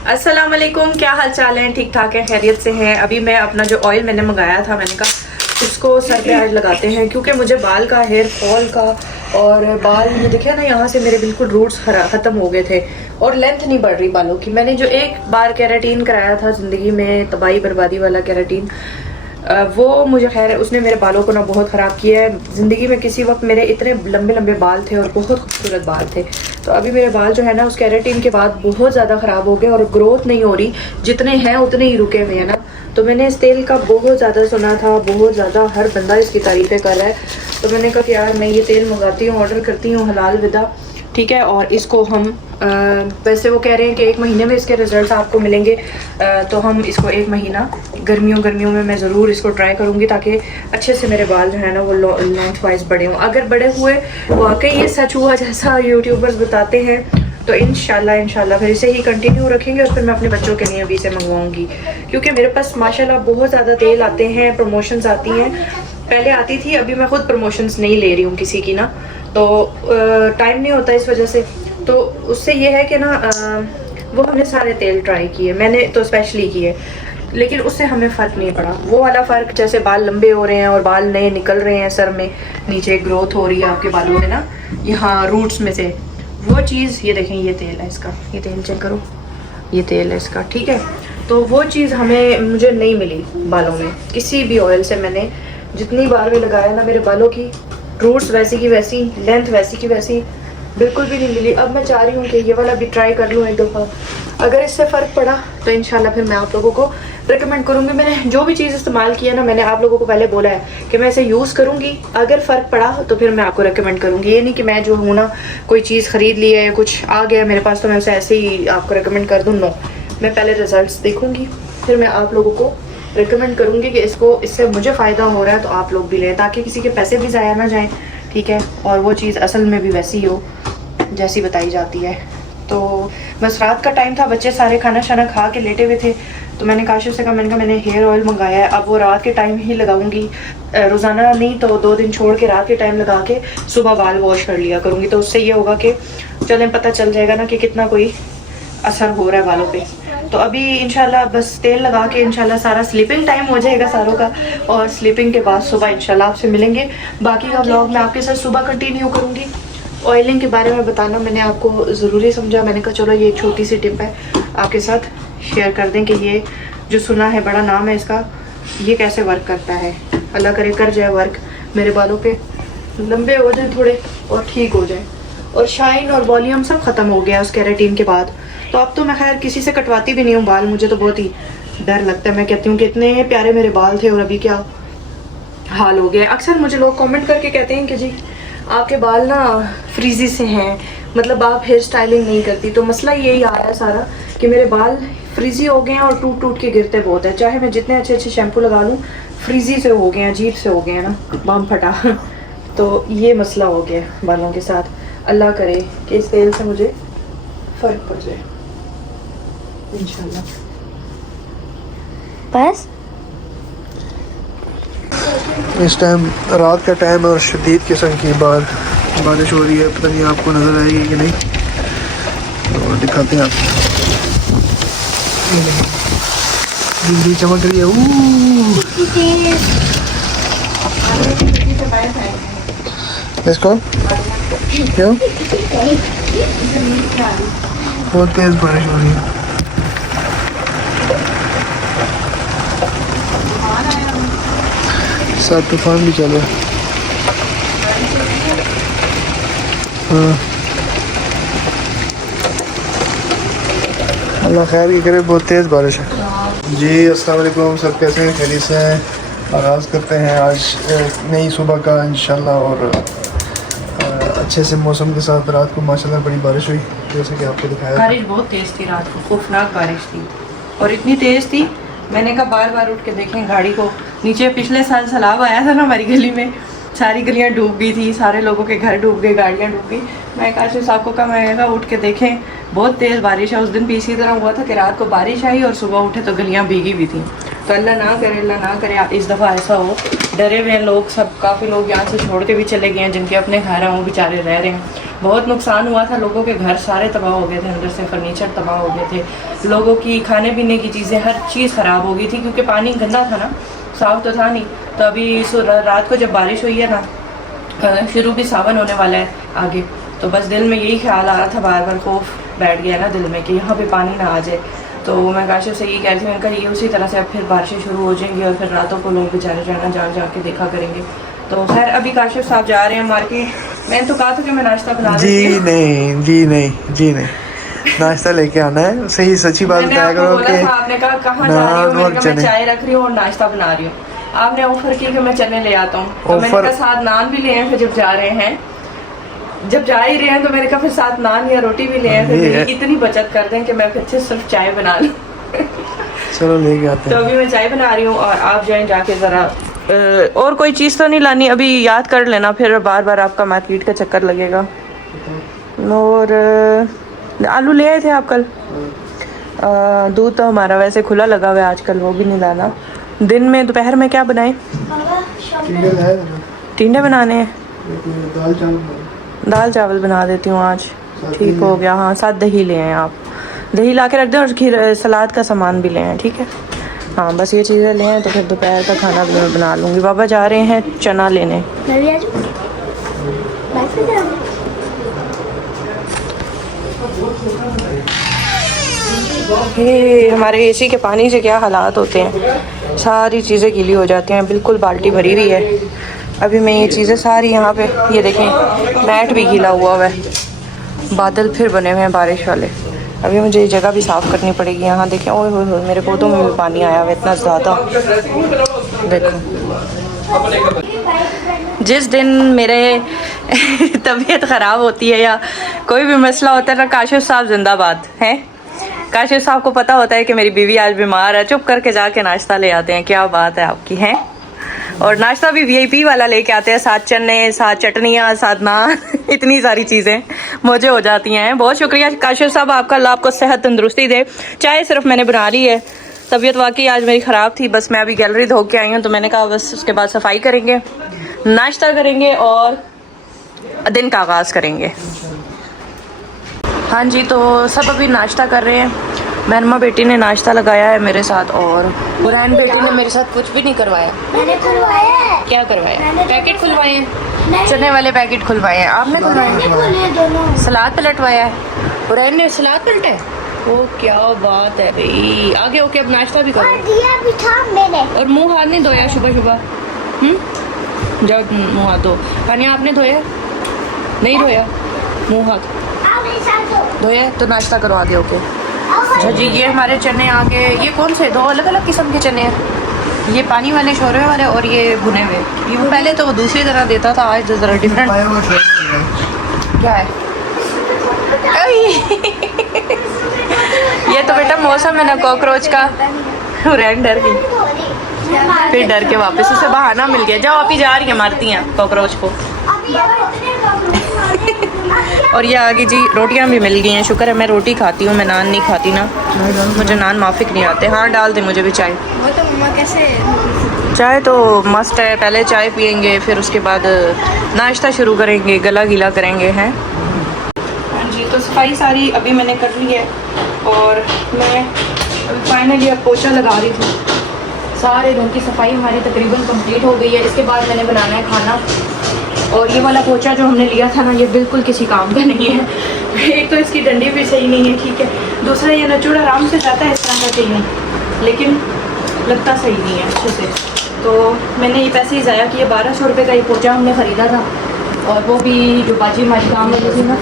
अस्सलाम वालेकुम, क्या हाल चाल है? ठीक ठाक है, खैरियत से हैं। अभी मैं अपना जो ऑयल मैंने मंगाया था, मैंने कहा उसको सर पे आज लगाते हैं, क्योंकि मुझे बाल का, हेयर फॉल का और बाल, ये देखिए ना, यहाँ से मेरे बिल्कुल रूट्स ख़त्म हो गए थे और लेंथ नहीं बढ़ रही बालों की। मैंने जो एक बार केराटिन कराया था ज़िंदगी में, तबाही बर्बादी वाला केराटिन, वो मुझे खैर उसने मेरे बालों को ना बहुत ख़राब किया है। ज़िंदगी में किसी वक्त मेरे इतने लंबे लंबे बाल थे और बहुत खूबसूरत बाल थे, तो अभी मेरे बाल जो है ना उस केराटिन के बाद बहुत ज़्यादा ख़राब हो गए और ग्रोथ नहीं हो रही, जितने हैं उतने ही रुके हुए हैं ना। तो मैंने इस तेल का बहुत ज़्यादा सुना था, बहुत ज़्यादा, हर बंदा इसकी तारीफ़ें कर रहा है। तो मैंने कहा कि यार मैं ये तेल मंगाती हूँ, ऑर्डर करती हूँ हलाल विदा, ठीक है। और इसको हम वैसे वो कह रहे हैं कि 1 महीने में इसके रिज़ल्ट आपको मिलेंगे, तो हम इसको 1 महीना गर्मियों में मैं ज़रूर इसको ट्राई करूँगी, ताकि अच्छे से मेरे बाल जो है ना वो लेंथ वाइज बड़े हों। अगर बड़े हुए, वाकई ये सच हुआ जैसा यूट्यूबर्स बताते हैं, तो इंशाल्लाह फिर इसे ही कंटिन्यू रखेंगे और फिर मैं अपने बच्चों के लिए भी इसे मंगवाऊँगी, क्योंकि मेरे पास माशाल्लाह बहुत ज़्यादा तेल आते हैं, प्रमोशंस आती हैं। पहले आती थी, अभी मैं खुद प्रमोशंस नहीं ले रही हूँ किसी की ना, तो टाइम नहीं होता इस वजह से। तो उससे ये है कि ना वो हमने सारे तेल ट्राई किए, मैंने तो स्पेशली किए, लेकिन उससे हमें फ़र्क नहीं पड़ा। वो वाला फ़र्क, जैसे बाल लंबे हो रहे हैं और बाल नए निकल रहे हैं, सर में नीचे ग्रोथ हो रही है आपके बालों में ना, यहाँ रूट्स में से, वो चीज़, ये देखें, ये तेल है इसका, ये तेल चेक करो, ये तेल है इसका, ठीक है। तो वो चीज़ मुझे नहीं मिली बालों में किसी भी ऑयल से। मैंने जितनी बार भी लगाया ना, मेरे बालों की रूट्स वैसी की वैसी, लेंथ वैसी की वैसी, बिल्कुल भी नहीं मिली। अब मैं चाह रही हूँ कि ये वाला भी ट्राई कर लूँ एक दफ़ा, अगर इससे फ़र्क पड़ा तो इंशाल्लाह फिर मैं आप लोगों को रिकमेंड करूँगी। मैंने जो भी चीज़ इस्तेमाल किया ना, मैंने आप लोगों को पहले बोला है कि मैं इसे यूज़ करूँगी, अगर फ़र्क पड़ा तो फिर मैं आपको रिकमेंड करूँगी। ये नहीं कि मैं जो हूँ ना, कोई चीज़ ख़रीद ली है, कुछ आ गया मेरे पास तो मैं उसे ऐसे ही आपको रिकमेंड कर दूँ, नो। मैं पहले रिज़ल्ट देखूँगी, फिर मैं आप लोगों को रिकमेंड करूँगी कि इससे मुझे फ़ायदा हो रहा है तो आप लोग भी लें, ताकि किसी के पैसे भी ज़ाया ना जाएँ, ठीक है, और वो चीज़ असल में भी वैसी हो जैसी बताई जाती है। तो बस रात का टाइम था, बच्चे सारे खाना शाना खा के लेटे हुए थे, तो मैंने काशिफ से कहा, मैंने कहा मैंने हेयर ऑयल मंगाया है, अब वो रात के टाइम ही लगाऊंगी, रोज़ाना नहीं तो 2 दिन छोड़ के रात के टाइम लगा के सुबह बाल वॉश कर लिया करूँगी। तो उससे ये होगा कि चलें, पता चल जाएगा ना कि कितना कोई असर हो रहा है बालों पे। तो अभी इंशाल्लाह बस तेल लगा के इंशाल्लाह सारा स्लीपिंग टाइम हो जाएगा सारों का, और स्लीपिंग के बाद सुबह इंशाल्लाह आपसे मिलेंगे। बाकी का व्लॉग मैं आपके साथ सुबह कंटिन्यू करूँगी। ऑयलिंग के बारे में बताना मैंने आपको ज़रूरी समझा, मैंने कहा चलो ये एक छोटी सी टिप है आपके साथ शेयर कर दें कि ये जो सुना है, बड़ा नाम है इसका, ये कैसे वर्क करता है। अल्लाह करे कर जाए वर्क, मेरे बालों पे लंबे हो जाए थोड़े और ठीक हो जाए, और शाइन और वॉल्यूम सब ख़त्म हो गया उस केराटिन के बाद। तो अब तो मैं खैर किसी से कटवाती भी नहीं हूँ बाल, मुझे तो बहुत ही डर लगता है। मैं कहती हूँ कि इतने प्यारे मेरे बाल थे और अभी क्या हाल हो गया। अक्सर मुझे लोग कमेंट करके कहते हैं कि जी आपके बाल ना फ्रीजी से हैं, मतलब आप हेयर स्टाइलिंग नहीं करती। तो मसला यही आया सारा कि मेरे बाल फ्रीजी हो गए हैं और टूट टूट के गिरते बहुत है, चाहे मैं जितने अच्छे अच्छे शैम्पू लगा लूँ, फ्रीजी से हो गए हैं, अजीब से हो गए हैं ना, बम फटा। तो ये मसला हो गया बालों के साथ। अल्लाह करे कि इस तेल से मुझे फ़र्क पड़ जाए इंशाल्लाह। बस इस टाइम रात का टाइम है और शदीद किस्म की बारिश हो रही है, पता नहीं आपको नज़र आएगी कि नहीं, तो दिखाते हैं आपको। बिजली चमक रही है। इसको क्यों बहुत तेज़ बारिश हो रही है। साथ तूफान भी चले। हाँ, अल्लाह खैर की करे, बहुत तेज़ बारिश है। जी अस्सलाम वालेकुम, सब कैसे हैं? खैरियत से हैं? आगाज़ करते हैं आज नई सुबह का इंशाल्लाह, और अच्छे से मौसम के साथ। रात को माशाल्लाह बड़ी बारिश हुई, जैसे कि आपको दिखाया। बारिश बहुत तेज़ थी रात को, खौफनाक बारिश थी, और इतनी तेज़ थी मैंने कहा बार बार उठ के देखें गाड़ी को। नीचे पिछले साल सैलाब आया था ना हमारी गली में, सारी गलियां डूब गई थी, सारे लोगों के घर डूब गए, गाड़ियां डूब गई। मैं काशिफ साहब को कहा, मैं कहा उठ के देखें, बहुत तेज़ बारिश है। उस दिन भी इसी तरह हुआ था कि रात को बारिश आई और सुबह उठे तो गलियां भीगी भी थी। तो अल्लाह ना करे इस दफ़ा ऐसा हो। डरे हुए हैं लोग सब, काफ़ी लोग यहाँ से छोड़ के भी चले गए हैं, जिनके अपने घर हैं वो बेचारे रह रहे हैं। बहुत नुकसान हुआ था, लोगों के घर सारे तबाह हो गए थे, अंदर से फर्नीचर तबाह हो गए थे, लोगों की खाने पीने की चीज़ें, हर चीज़ ख़राब हो गई थी क्योंकि पानी गंदा था ना, साफ़ तो था नहीं। तो अभी रात को जब बारिश हुई है ना, शुरू भी सावन होने वाला है आगे, तो बस दिल में यही ख्याल आ रहा था, बार बार खौफ बैठ गया ना दिल में कि यहाँ पे पानी ना आ जाए। तो मैं काशिफ से यही कह रही थी, मैंने कहा ये उसी तरह से अब फिर बारिशें शुरू हो जाएंगी और फिर रातों को लोग बेचारे जो है ना जा के देखा करेंगे। तो खैर अभी काशिफ साहब जा रहे हैं मार्केट। मैंने तो कहा था कि मैं नाश्ता बना देती हूँ। जी नहीं नाश्ता लेके आना है, सही सच्ची बात बताया करो कि आपने कहा कहाँ जा रही हूँ, मैंने कहा मैं चाय रख रही हूँ और नाश्ता बना रही हूँ। आपने ऑफर की कि मैं चने ले आता हूँ, तो मैंने कहा साथ नान भी ले आए, फिर जब जा रहे हैं, जब जा ही रहे हैं तो मैंने कहा फिर साथ नान या रोटी भी ले आए, फिर मेरी इतनी बचत कर दें कि मैं फिर से सिर्फ चाय बना लूँ। चलो लेके आते हैं। तो अभी मैं चाय बना रही हूँ और आप जाएं जाके ज़रा और कोई चीज़ तो नहीं लानी, अभी याद कर लेना, फिर बार बार आपका मार्केट का चक्कर लगेगा। और आलू ले आए थे आप कल? दूध तो हमारा वैसे खुला लगा हुआ है आजकल, वो भी नहीं लाना। दिन में दोपहर में क्या बनाएं? टिंडे बनाने हैं, दाल चावल बना देती हूँ आज, ठीक हो गया। हाँ साथ दही ले आए आप, दही ला के रख दें और खीर सलाद का सामान भी ले आए, ठीक है। हाँ बस ये चीज़ें ले आए तो फिर दोपहर का खाना भी मैं बना लूँगी। बाबा जा रहे हैं चना लेने। ये हमारे एसी के पानी से क्या हालात होते हैं, सारी चीज़ें गीली हो जाती हैं, बिल्कुल बाल्टी भरी हुई है। अभी मैं ये चीज़ें सारी यहाँ पे, ये देखें मैट भी गीला हुआ है, बादल फिर बने हुए हैं बारिश वाले। अभी मुझे ये जगह भी साफ़ करनी पड़ेगी। यहाँ देखें, ओए होए मेरे पौधों में भी पानी आया हुआ इतना ज़्यादा। देखो जिस दिन मेरे तबीयत ख़राब होती है या कोई भी मसला होता है ना, काशिफ साहब जिंदाबाद हैं। काशिफ साहब को पता होता है कि मेरी बीवी आज बीमार है, चुप करके जाके नाश्ता ले आते हैं। क्या बात है आपकी, हैं। और नाश्ता भी वीआईपी वाला लेके आते हैं, साथ चने, साथ चटनियाँ, साथ नान इतनी सारी चीज़ें मुझे हो जाती हैं। बहुत शुक्रिया काशिफ साहब आपका, अल्लाह आपको सेहत तंदुरुस्ती दे। चाय सिर्फ मैंने बना ली है, तबीयत वाकई आज मेरी ख़राब थी, बस मैं अभी गैलरी धो के आई हूँ, तो मैंने कहा बस उसके बाद सफाई करेंगे, नाश्ता करेंगे और दिन का आगाज़ करेंगे। हाँ जी, तो सब अभी नाश्ता कर रहे हैं। मैनमा बेटी ने नाश्ता लगाया है मेरे साथ और बुरहान बेटी ने मेरे साथ कुछ भी नहीं करवाया। मैंने खुलवाया है। क्या करवाया? पैकेट खुलवाए हैं, चने वाले पैकेट खुलवाए हैं। आपने खुलवाए? सलाद पलटवाया है, बुरहान ने सलाद पलटा है। ओ क्या बात है भाई, आगे ओके अब नाश्ता भी करो। दिया भी था मैंने। और मुंह हाथ नहीं धोया सुबह सुबह? जाओ मुंह हाथ धो। पानी आपने धोया? नहीं धोया मुंह हाथ? धोया तो नाश्ता करो आगे ओके। अच्छा जी, ये हमारे चने आगे, ये कौन से दो अलग अलग किस्म के चने हैं, ये पानी वाले शोरबे वाले और ये भुने हुए। ये वो पहले तो वो दूसरी तरह देता था, आज ज़रा डिफरेंट। क्या है? ये तो बेटा मौसम है ना कॉकरोच का, रैन डर गई, फिर डर के वापस उसे बहाना मिल गया। जाओ आप ही जा रही है, मारती हैं कॉकरोच को। और ये आगे जी रोटियां भी मिल गई हैं, शुक्र है। मैं रोटी खाती हूँ, मैं नान नहीं खाती ना, मुझे नान माफिक नहीं आते। हाँ डाल दे मुझे भी चाय। वो तो मम्मा कैसे? चाय तो मस्त है, पहले चाय पियेंगे फिर उसके बाद नाश्ता शुरू करेंगे, गला गीला करेंगे हैं। हाँ जी, तो सफाई सारी अभी मैंने कर ली है और मैं फाइनली अब पोछा लगा रही थी। सारे घर की सफाई हमारी तकरीबन कंप्लीट हो गई है। इसके बाद मैंने बनाना है खाना। और ये वाला पोछा जो हमने लिया था ना, ये बिल्कुल किसी काम का नहीं है। एक तो इसकी डंडी भी सही नहीं है, ठीक है। दूसरा ये नचुड़ आराम से जाता है इस तरह का चाहिए, लेकिन लगता सही नहीं है अच्छे से। तो मैंने ये पैसे ही ज़ाया किए। 1200 रुपये का ये पोछा हमने ख़रीदा था, और वो भी जो बाजी हमारी काम में थी ना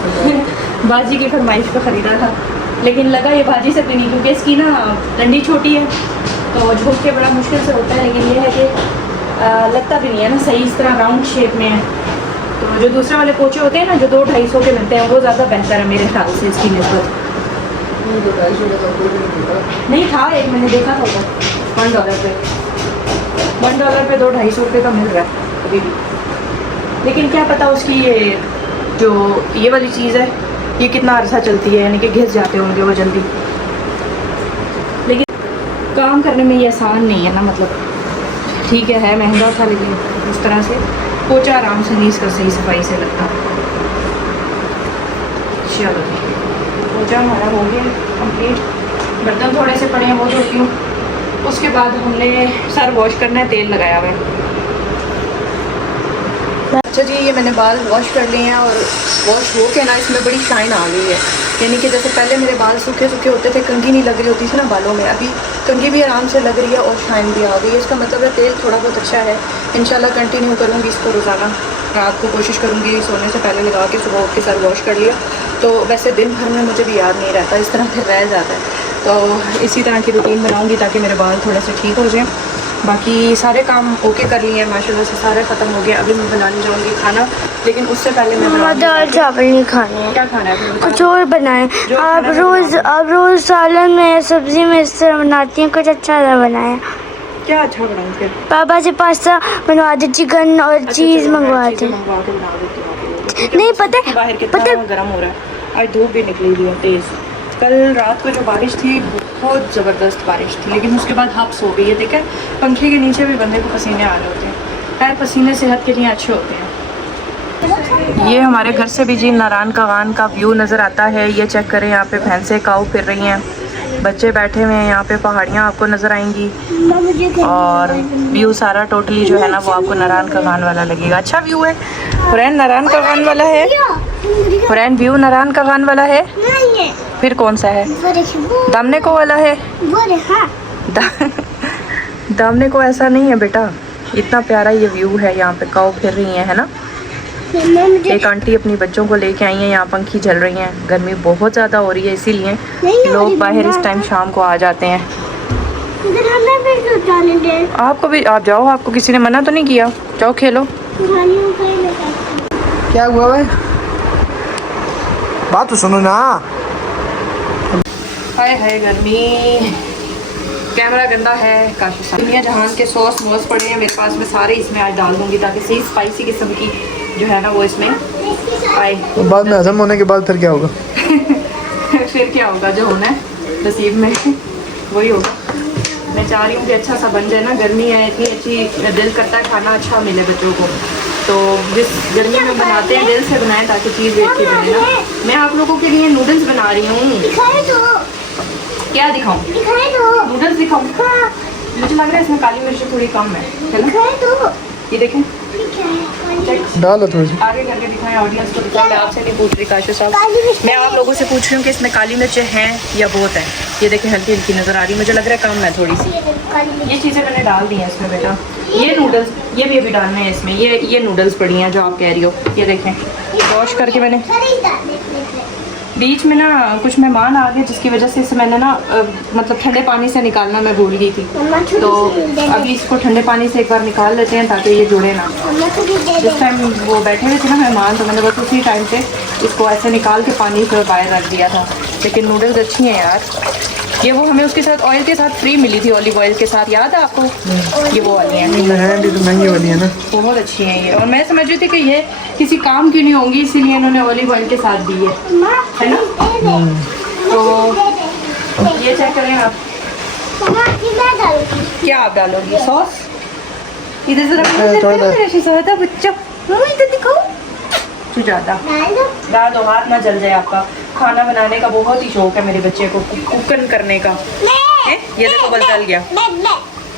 बाजी की फरमाइश पर ख़रीदा था, लेकिन लगा ये बाजी से भी नहीं, क्योंकि इसकी ना डंडी छोटी है तो झोंक के बड़ा मुश्किल से होता है। लेकिन ये है कि लगता भी नहीं है ना सही, इस तरह राउंड शेप में है। तो जो दूसरे वाले पोछे होते हैं ना, जो 200-250 के मिलते हैं, वो ज़्यादा बेहतर है मेरे ख्याल से इसकी निस्बत। नहीं था, एक मैंने देखा था उधर $1 पे, $1 पे 200-250 रुपये का मिल रहा है अभी भी। लेकिन क्या पता उसकी ये जो ये वाली चीज़ है ये कितना अरसा चलती है, यानी कि घिस जाते होंगे वो जल्दी। लेकिन काम करने में ये आसान नहीं है ना, मतलब ठीक है महंगा था, लेकिन इस तरह से पोछा आराम से नहीं इसका सही सफाई से लगता। चलो पूजा हमारा हो गया कंप्लीट। बर्तन थोड़े से पड़े हैं वो धोती हूँ। उसके बाद हमने सर वॉश करना है, तेल लगाया हुआ है। अच्छा जी, ये मैंने बाल वॉश कर लिए हैं और वॉश हो के ना इसमें बड़ी शाइन आ गई है। यानी कि जैसे पहले मेरे बाल सूखे सूखे होते थे, कंघी नहीं लग रही होती थी ना बालों में, अभी कंघी भी आराम से लग रही है और शाइन भी आ गई है। इसका मतलब है तेल थोड़ा बहुत अच्छा है। इंशाल्लाह कंटिन्यू करूँगी इसको रोज़ाना। रात को कोशिश करूँगी सोने से पहले लगा के, सुबह उठ के सर वॉश कर लिया। तो वैसे दिन भर में मुझे भी याद नहीं रहता, इस तरह फिर रह जाता है। तो इसी तरह की रूटीन बनाऊँगी ताकि मेरे बाल थोड़े से ठीक हो जाएँ। बाकी सारे काम ओके कर लिए हैं माशाल्लाह से, सारे ख़त्म हो गए। अभी मैं बनाने जाऊँगी खाना, लेकिन उससे पहले मैं दाल चावल नहीं खाने हैं, क्या खाना है कुछ और बनाएं। आप रोज़ सालन में सब्ज़ी में इस तरह बनाती हैं, कुछ अच्छा सा बनाएं। क्या अच्छा बनाऊँ फिर? पापा से पास्ता बनवा दे, चिकन और चीज़ मंगवा दे। नहीं पता बाहर कितना गर्म हो रहा है, आज धूप भी निकली हुई है तेज़। कल रात को जो बारिश थी बहुत ज़बरदस्त बारिश थी, लेकिन उसके बाद हब्स हो गई है। देखें पंखे के नीचे भी बंदे को पसीने आ रहे होते हैं। खैर पसीने सेहत के लिए अच्छे होते हैं। ये हमारे घर से भी जी नारायण कागान का व्यू नज़र आता है। ये चेक करें, यहाँ पे भैंसें काऊ फिर रही हैं, बच्चे बैठे हुए हैं, यहाँ पे पहाड़ियाँ आपको नज़र आएंगी और व्यू सारा टोटली जो है ना वो आपको नारायण कागान वाला लगेगा। अच्छा व्यू है हुरैन, नारायण कागान वाला है हुरैन, व्यू नारायण कागान वाला है। फिर कौन सा है? दामने को वाला है। दामने को ऐसा नहीं है बेटा, इतना प्यारा ये व्यू है। यहाँ पे काऊ फिर रही है ना। एक आंटी अपनी बच्चों को लेके आई हैं, यहाँ पंखी चल रही हैं। गर्मी बहुत ज़्यादा हो रही है, इसीलिए लोग बाहर इस टाइम शाम को आ जाते हैं। आपको भी, आप जाओ, आपको किसी ने मना तो नहीं किया, जाओ खेलो। क्या हुआ भाई, बात तो सुनो ना। हाय हाय गर्मी, कैमरा गंदा है। काफ़ी सारी दुनिया जहान के सॉस वॉस पड़े हैं मेरे पास, मैं सारे इसमें आज डाल दूँगी ताकि सही स्पाइसी किस्म की जो है ना वो इसमें आए। तो बाद में हजम होने के बाद फिर क्या होगा? फिर क्या होगा, जो होना है नसीब में वही होगा। मैं चाह रही हूँ कि अच्छा सा बन जाए ना, गर्मी है इतनी अच्छी, दिल करता है खाना अच्छा मिले बच्चों को। तो जिस गर्मी में बनाते हैं दिल से बनाएं ताकि चीज़ अच्छी बने ना। मैं आप लोगों के लिए नूडल्स बना रही हूँ। क्या दिखाऊं? नूडल्स दिखाऊं? मुझे लग रहा है इसमें काली मिर्च थोड़ी कम है ना। ये देखें, डालो थोड़ी सी आगे करके दिखाएं ऑडियंस को दिखाएं। मैं आपसे नहीं पूछ रही काशू साहब, मैं आप लोगों से पूछ रही हूँ कि इसमें काली मिर्च हैं या बहुत है। ये देखें हल्की हल्की नज़र आ रही है, मुझे लग रहा है कम है थोड़ी सी। ये चीज़ें मैंने डाल दी हैं इसमें बेटा। ये नूडल्स ये भी अभी डालने हैं इसमें। ये नूडल्स पड़ी हैं जो आप कह रही हो, ये देखें वॉश करके मैंने। बीच में ना कुछ मेहमान आ गए जिसकी वजह से इसे मैंने ना मतलब ठंडे पानी से निकालना मैं भूल गई थी। तो अभी इसको ठंडे पानी से एक बार निकाल लेते हैं ताकि ये जुड़े ना। जिस टाइम वो बैठे हुए थे ना मेहमान, तो मैंने बस उसी टाइम पे इसको ऐसे निकाल के पानी से बाहर रख दिया था। लेकिन नूडल्स अच्छी हैं यार। ये वो हमें उसके साथ ऑयल के साथ फ्री मिली थी, ऑलिव ऑयल के साथ, याद है आपको? ये वो वाली हैं, भी तो महंगी वाली है ना, बहुत अच्छी हैं ये। और मैं समझ रही थी कि ये किसी काम की नहीं होंगी, इसीलिए इन्होंने ऑलिव ऑयल के साथ दी है ना। तो ये चेक करें आप, क्या आप डालोगी सॉस? इधर जरा बच्चा इधर दिखाओ, तू ज़्यादा डाल दो, हाथ ना जल जाए आपका। खाना बनाने का बहुत ही शौक है मेरे बच्चे को, कुकन करने का है। ये देखो बस जल गया,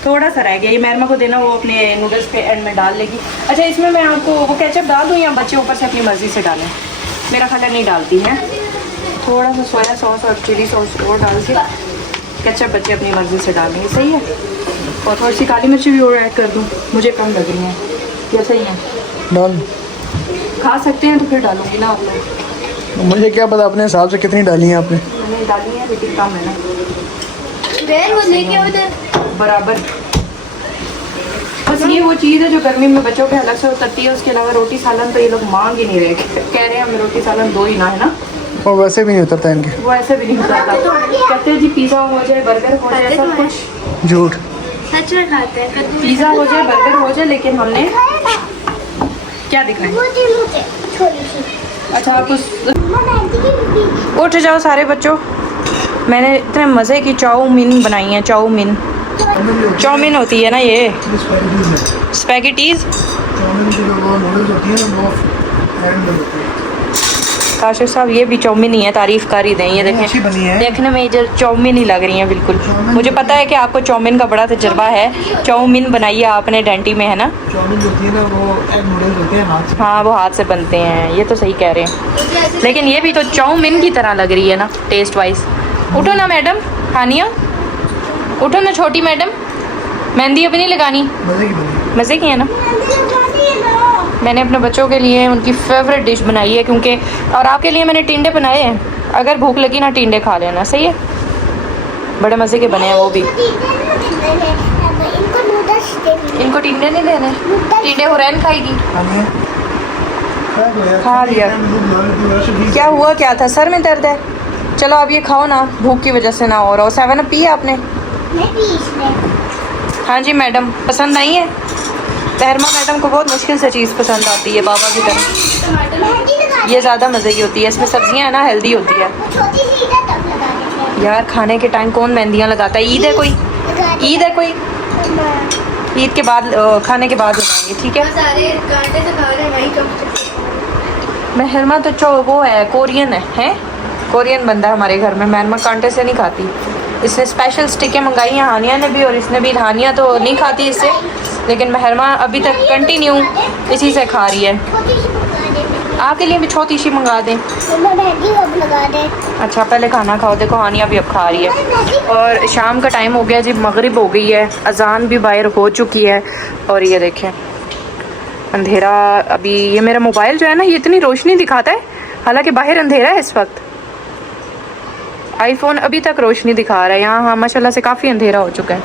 थोड़ा सा रह गया। ये मैरमा को देना, वो अपने नूडल्स पे एंड में डाल लेगी। अच्छा इसमें मैं आपको वो केचप डाल दूँ या बच्चे ऊपर से अपनी मर्ज़ी से डालें? मेरा ख्याल नहीं डालती है। थोड़ा सा सोया सॉस और चिली सॉस और डाल के केचप बच्चे अपनी मर्ज़ी से डालेंगे, सही है। और थोड़ी सी काली मिर्च भी और ऐड कर दूँ, मुझे कम लग रही है, ये सही है। डाल खा सकते हैं तो फिर डालूंगी ना आप लोग। मुझे क्या पता अपने हिसाब से कितनी डाली है आपने? मैंने डाली है लेकिन कम है ना, बराबर। बस ये वो चीज़ है जो गर्मी में बच्चों के अलग से उतरती है। उसके अलावा रोटी सालन तो ये लोग मांग ही नहीं रहे, कह रहे हैं हमें रोटी सालन दो ही ना, है ना। और वैसे भी नहीं उतरता इनके, वो ऐसे भी नहीं उतरता। कहते हैं जी पिज़्ज़ा हो जाए, बर्गर हो जाए, सब कुछ झूठ। सच में खाते हैं, पिज़्ज़ा हो जाए, बर्गर हो जाए, लेकिन हमने क्या दिखना है? अच्छा आप उठ जाओ सारे बच्चों। मैंने इतने मज़े की चाउमीन बनाई है। चाउमीन होती है ना ये, स्पैगेटीज। चाउमीन की जो वो नूडल्स होती है ना, वो हैंड होती है। काशिफ साहब ये भी चाउमीन ही है, तारीफ कर ही दें। ये अच्छी बनी है। देखें, देखने में जो चाउमीन ही लग रही है बिल्कुल। मुझे पता है कि आपको चाउमीन का बड़ा तजर्बा है। चाउमीन बनाई है आपने डेंटी में, है ना? चाउमीन होती है ना, वो एग नूडल्स होते हैं हाथ से। हाँ, वो हाथ से बनते हैं, ये तो सही कह रहे हैं। लेकिन ये भी तो चाउमीन की तरह लग रही है ना टेस्ट वाइज। उठो ना मैडम, हानिया उठो ना, छोटी मैडम, मेहंदी अभी नहीं लगानी। मज़े की बनी। मज़े की है ना? मैंने अपने बच्चों के लिए उनकी फेवरेट डिश बनाई है, क्योंकि और आपके लिए मैंने टिंडे बनाए हैं। अगर भूख लगी ना टिंडे खा लेना, सही है? बड़े मज़े के बने हैं वो भी। इनको टिंडे नहीं देने, टिंडे हुरैन खाएगी। खा लिया। क्या हुआ, क्या था? सर में दर्द है? चलो अब ये खाओ ना, भूख की वजह से ना हो रहा हो। 7 अप पी आपने? हाँ जी मैडम, पसंद आई है? तहरमा मैडम को बहुत मुश्किल से चीज़ पसंद आती है, बाबा की तरह। ये ज़्यादा मज़े की होती है, इसमें सब्जियां है ना, हेल्दी होती है। यार खाने के टाइम कौन मेहंदियाँ लगाता है? ईद है कोई? ईद है कोई? ईद के बाद खाने के बाद लगाएंगे, ठीक है? महरमा तो वो है, कोरियन है? कोरियन बंदा है हमारे घर में। महरमा कांटे से नहीं खाती। इसने स्पेशल स्टिकें मंगाई हैं हानिया ने भी, और इसने भी। हानिया तो नहीं खाती इससे, लेकिन महरमा अभी तक कंटिन्यू इसी से खा रही है। आपके लिए भी छोटी सी मंगा दें? अच्छा पहले खाना खाओ। देखो हानिया भी अब खा रही है। और शाम का टाइम हो गया जी, मगरिब हो गई है, अजान भी बाहर हो चुकी है। और ये देखें अंधेरा। अभी ये मेरा मोबाइल जो है ना, ये इतनी रोशनी दिखाता है, हालांकि बाहर अंधेरा है इस वक्त। आईफोन अभी तक रोशनी दिखा रहा है यहाँ। हाँ माशाल्लाह से काफ़ी अंधेरा हो चुका है।